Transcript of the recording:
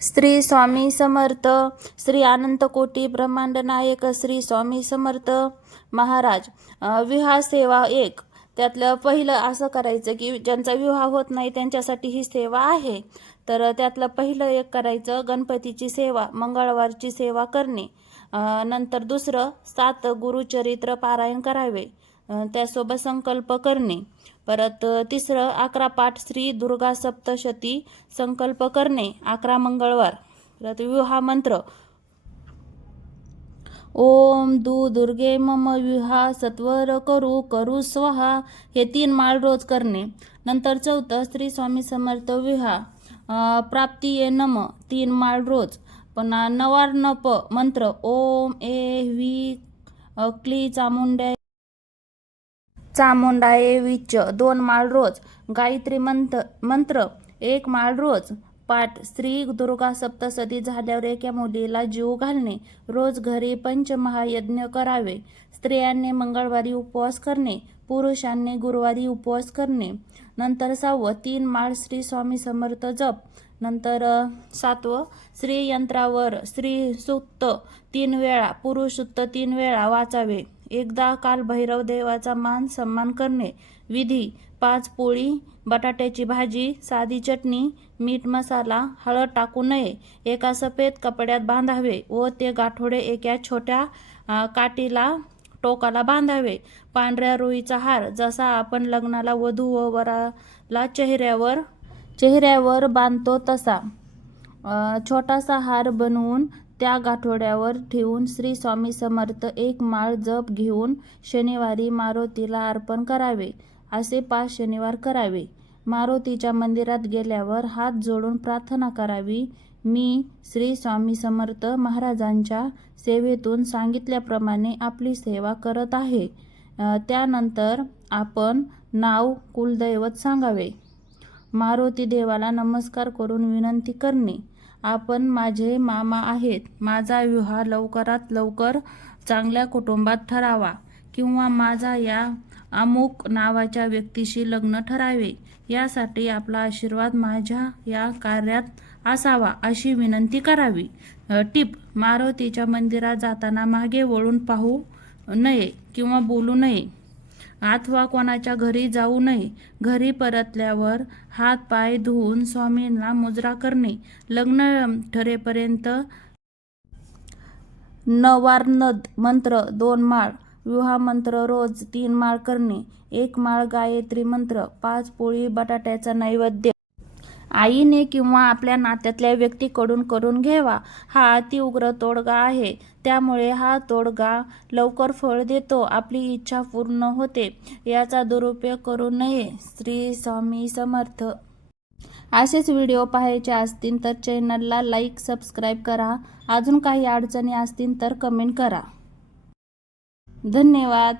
श्री स्वामी समर्थ. श्री अनंत कोटी ब्रह्मांड नायक श्री स्वामी समर्थ महाराज. विवाह सेवा 1. त्यातलं पहिलं असं करायचं की ज्यांचा विवाह होत नाही त्यांच्यासाठी ही सेवा आहे. तर त्यातलं पहिलं एक करायचं, गणपतीची सेवा, मंगळवारची सेवा करणे. नंतर दुसरं 7 गुरुचरित्र पारायण करावे, त्यासोबत संकल्प करणे. परत तिसरं 11 पाठ श्री दुर्गा सप्तशती संकल्प करणे 11 मंगळवार. परत विवाह मंत्र ओम दुर्गे मम विवाह सत्वर करू करू स्वाहा, हे 3 माळ रोज करणे. नंतर चौथं श्री स्वामी समर्थ विवाह प्राप्ती ये नम 3 माळ रोज. पुन्हा नवार्णप मंत्र ओम ए व्ही क्ली चामुंडाये विच 2 माळ रोज. गायत्री मंत्र 1 माळ रोज पाठ. श्री दुर्गा सप्तशती झाल्यावर एका मुलीला जीव घालणे. रोज घरी पंचमहायज्ञ करावे. स्त्रियांनी मंगळवारी उपवास करणे, पुरुषांनी गुरुवारी उपवास करणे. नंतर 6वं 3 माळ श्री स्वामी समर्थ जप. नंतर 7वं श्री यंत्रावर श्री सूक्त 3 वेळा, पुरुष सूक्त 3 वेळा वाचावे. एकदा काल भैरव देवाचा मान सन्मान करणे. विधी 5 पोळी, बटाट्याची भाजी, साधी चटणी, मीठ मसाला, हळद टाकू नये. एका सफेद कपड्यात बांधावे व ते गाठोडे एका छोट्या काठीला टोकाला बांधावे. पांढऱ्या रुईचा हार जसा आपण लग्नाला वधू व वराला चेहऱ्यावर बांधतो तसा छोटासा हार बनवून त्या गाठोड्यावर ठेवून श्री स्वामी समर्थ 1 माळ जप घेऊन शनिवारी मारुतीला अर्पण करावे. असे 5 शनिवार करावे. मारुतीच्या मंदिरात गेल्यावर हात जोडून प्रार्थना करावी. मी श्री स्वामी समर्थ महाराजांच्या सेवेतून सांगितल्याप्रमाणे आपली सेवा करत आहे. त्यानंतर आपण नाव, कुलदैवत सांगावे. मारुती देवाला नमस्कार करून विनंती करणे, आपण माझे मामा आहेत. माझा विवाह लवकरात लवकर चांगल्या कुटुंबात ठरावा किंवा माझा या अमुक नावाच्या व्यक्तीशी लग्न ठरावे, यासाठी आपला आशीर्वाद माझ्या या कार्यात असावा अशी विनंती करावी. टिप: मारुतीच्या मंदिरात जाताना मागे वळून पाहू नये किंवा बोलू नये अथवा कोणाच्या घरी जाऊ नये. घरी परतल्यावर हात पाय धुवून स्वामींना मुजरा करणे. लग्न ठरेपर्यंत नवार्णद मंत्र 2 माळ. विवाह मंत्र रोज 3 माळ करणे. 1 माळ गायत्री मंत्र. 5 पोळी बटाट्याचा नैवेद्य आईने किंवा आपल्या नात्यातल्या व्यक्तीकडून करून घ्यावा. हा अतिउग्र तोडगा आहे, त्यामुळे हा तोडगा लवकर फळ देतो, आपली इच्छा पूर्ण होते. याचा दुरुपयोग करू नये. श्री स्वामी समर्थ. असेच व्हिडिओ पाहायचे असतील तर चॅनलला लाईक, सबस्क्राईब करा. अजून काही अडचणी असतील तर कमेंट करा. धन्यवाद.